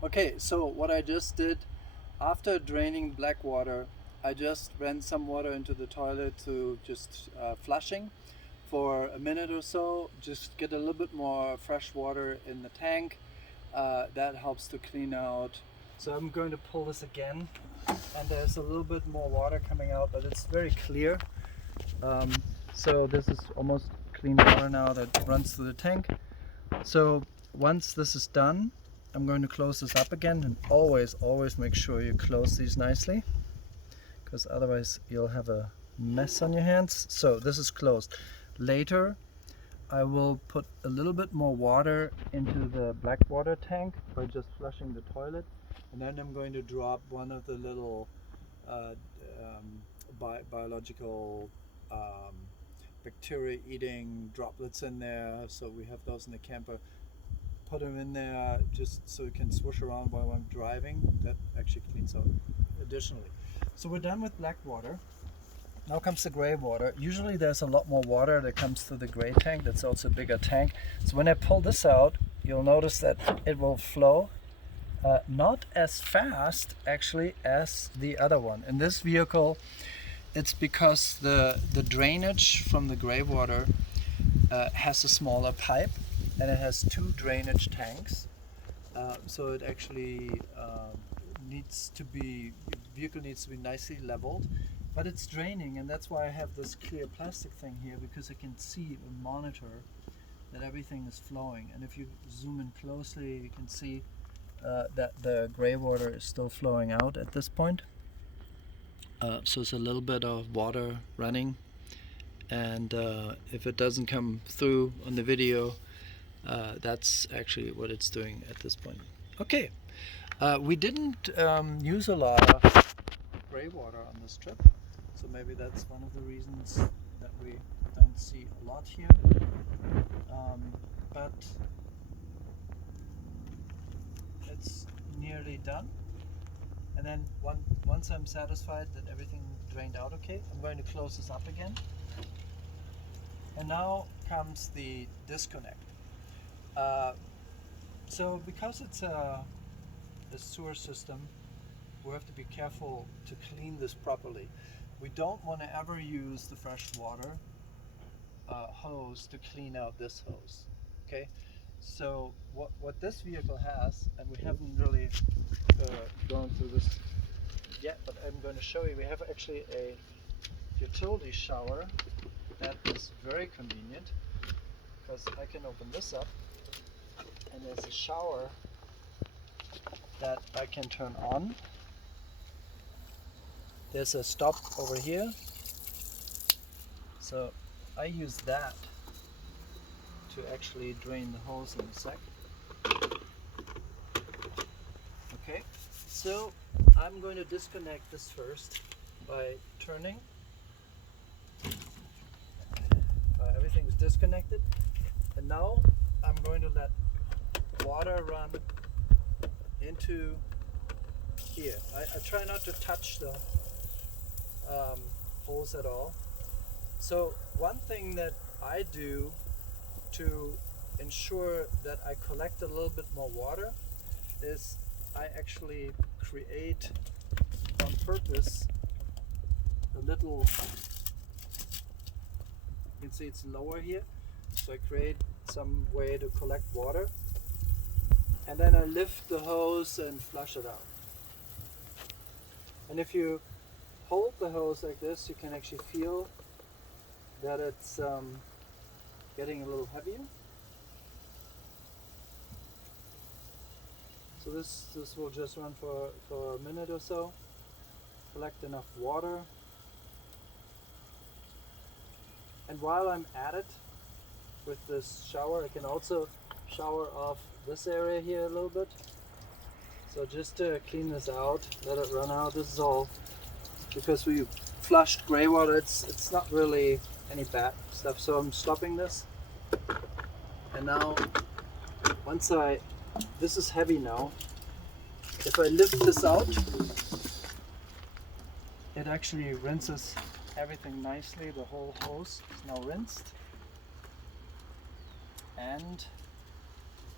Okay, so what I just did after draining black water, I just ran some water into the toilet to just flushing for a minute or so. Just get a little bit more fresh water in the tank. That helps to clean out. So I'm going to pull this again, and there's a little bit more water coming out, but it's very clear. Um, so this is almost clean water now that runs through the tank. So once this is done, I'm going to close this up again, and always make sure you close these nicely, because otherwise you'll have a mess on your hands. So this is closed. Later I will put a little bit more water into the black water tank by just flushing the toilet, and then I'm going to drop one of the little uh, biological um, bacteria eating droplets in there. So we have those in the camper. Put them in there just so you can swoosh around while I'm driving. That actually cleans out additionally. So we're done with black water. Now comes the gray water. Usually there's a lot more water that comes through the gray tank. That's also a bigger tank. So when I pull this out, you'll notice that it will flow not as fast actually as the other one. In this vehicle, it's because the drainage from the gray water has a smaller pipe, and it has two drainage tanks. So it actually needs to be, the vehicle needs to be nicely leveled, but it's draining, and that's why I have this clear plastic thing here, because I can see and monitor that everything is flowing. And if you zoom in closely, you can see that the gray water is still flowing out at this point. So it's a little bit of water running, and if it doesn't come through on the video, that's actually what it's doing at this point. Okay, we didn't use a lot of gray water on this trip, so maybe that's one of the reasons that we don't see a lot here. But it's nearly done. And then once I'm satisfied that everything drained out okay, I'm going to close this up again. And now comes the disconnect. So because it's a sewer system, we have to be careful to clean this properly. We don't want to ever use the fresh water hose to clean out this hose. Okay, so what this vehicle has, and we haven't really gone through this yet, but I'm going to show you. We have actually a utility shower that is very convenient, because I can open this up, and there's a shower that I can turn on. There's a stop over here, so I use that to actually drain the hose in a sec. Okay, so I'm going to disconnect this first by turning. Everything is disconnected, and now I'm going to let water run into here. I try not to touch the hose at all. So one thing that I do to ensure that I collect a little bit more water is I actually create on purpose a little, you can see it's lower here, so I create some way to collect water, and then I lift the hose and flush it out. And if you hold the hose like this, you can actually feel that it's getting a little heavier. So this will just run for a minute or so, collect enough water. And while I'm at it with this shower, I can also shower off this area here a little bit. So just to clean this out, let it run out. This is all because we flushed gray water. It's not really any bad stuff. So I'm stopping this. And now, this is heavy now. If I lift this out, it actually rinses everything nicely. The whole hose is now rinsed. And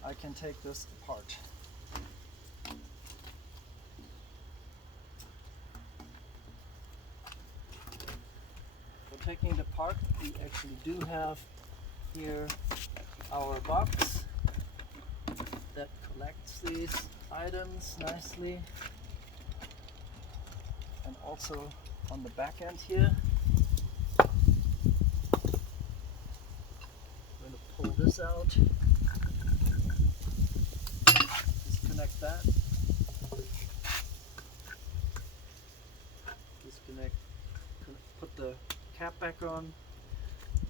I can take this apart. taking it apart, we actually do have here our box that collects these items nicely. And also on the back end here, I'm going to pull this out, disconnect that, disconnect, put the cap back on.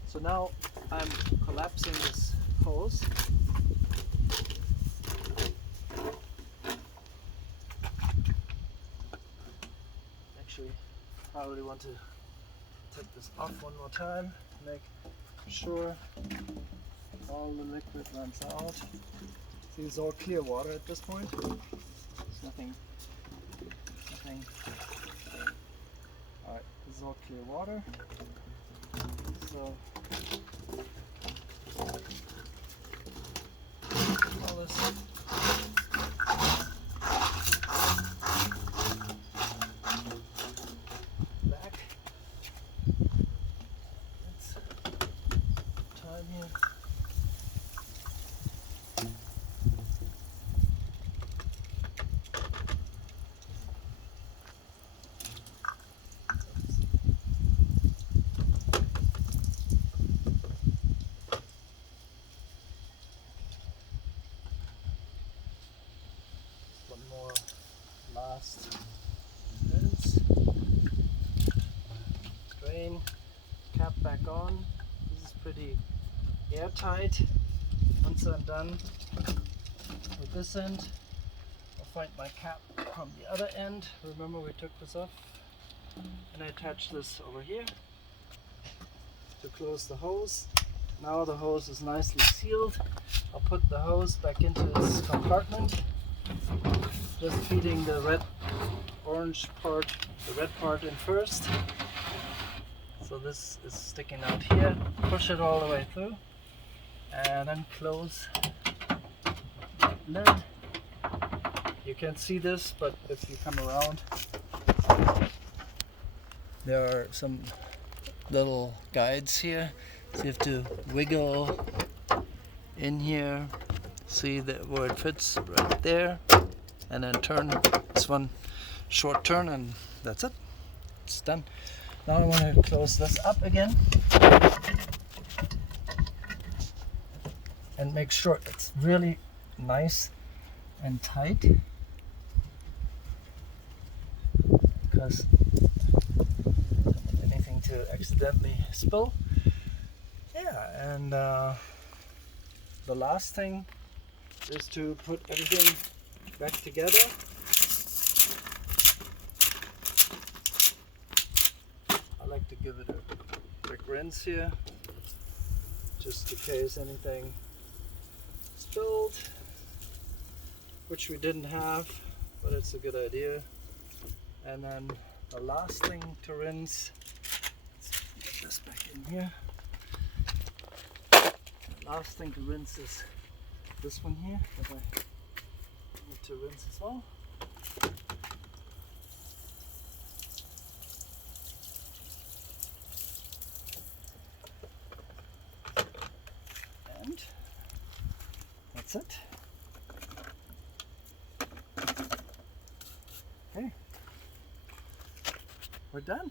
So now I'm collapsing this hose. Actually, probably want to take this off one more time, make sure all the liquid runs out. See, it's all clear water at this point. There's nothing. Alright, this is all clear water. So all this back. It's time here. One more last rinse. Drain, cap back on. This is pretty airtight. Once I'm done with this end, I'll find my cap from the other end. Remember, we took this off, and I attach this over here to close the hose. Now the hose is nicely sealed. I'll put the hose back into this compartment, just feeding the red part in first. So this is sticking out here. Push it all the way through, and then close the lid. You can't see this, but if you come around, there are some little guides here. So you have to wiggle in here, see that where it fits right there, and then turn. It's one short turn, and that's it. It's done. Now I want to close this up again and make sure it's really nice and tight, because I don't want anything to accidentally spill. Yeah, and the last thing is to put everything back together. I like to give it a quick rinse here, just in case anything spilled, which we didn't have, but it's a good idea. And then the last thing to rinse, let's get this back in here. The last thing to rinse is this one here that I need to rinse as well. And that's it. Okay, we're done.